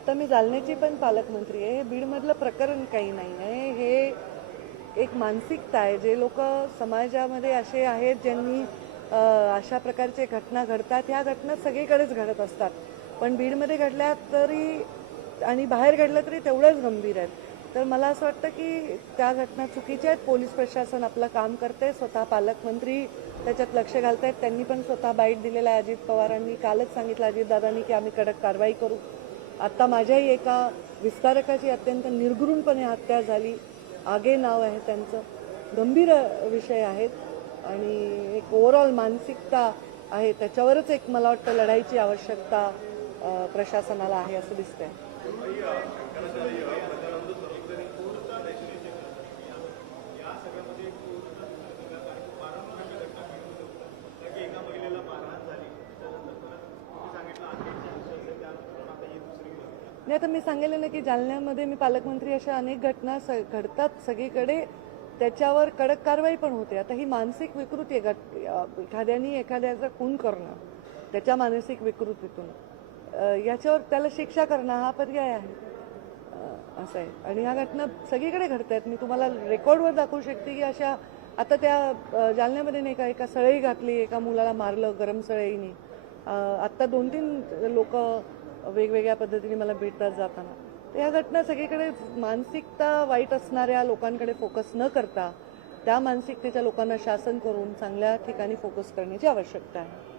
आता मी जालन्याची पण पालकमंत्री आहे. हे बीडमधलं प्रकरण काही नाही आहे. हे एक मानसिकता आहे. जे लोक समाजामध्ये असे आहेत ज्यांनी अशा प्रकारचे घटना घडतात, ह्या घटना सगळीकडेच घडत असतात. पण बीडमध्ये घडल्या तरी आणि बाहेर घडलं तरी तेवढंच गंभीर आहेत. तर मला असं वाटतं की त्या घटना चुकीच्या आहेत. पोलीस प्रशासन आपलं काम करते, स्वतः पालकमंत्री त्याच्यात लक्ष घालतायत. त्यांनी पण स्वतः बाईट दिलेला आहे. अजित पवारांनी कालच सांगितलं अजितदादांनी की आम्ही कडक कारवाई करू. आता माझ्याही एका विस्तारकाची अत्यंत निर्घृणपणे हत्या झाली. आगे नाव आहे त्यांचं. गंभीर विषय आहेत आणि एक ओव्हरऑल मानसिकता आहे. त्याच्यावरच एक मला वाटतं लढाईची आवश्यकता प्रशासनाला आहे असं दिसतंय. नाही, आता मी सांगितलं ना की जालन्यामध्ये मी पालकमंत्री, अशा अनेक घटना घडतात सगळीकडे. त्याच्यावर कडक कारवाई पण होते. आता ही मानसिक विकृती आहे. एखाद्याने एखाद्याचा खून करणं, त्याच्या मानसिक विकृतीतून याच्यावर त्याला शिक्षा करणं हा पर्याय आहे. असं आहे. आणि ह्या घटना सगळीकडे घडत आहेत. मी तुम्हाला रेकॉर्डवर दाखवू शकते की अशा आता त्या जालन्यामध्ये नाही का एका सळई घातली, एका मुलाला मारलं गरम सळईने. आत्ता 2-3 लोक वेगवेगळ्या पद्धतीने मला भेटतात जाताना. तर ह्या घटना सगळीकडे मानसिकता वाईट असणाऱ्या लोकांकडे फोकस न करता त्या मानसिकतेच्या लोकांना शासन करून चांगल्या ठिकाणी फोकस करण्याची आवश्यकता आहे.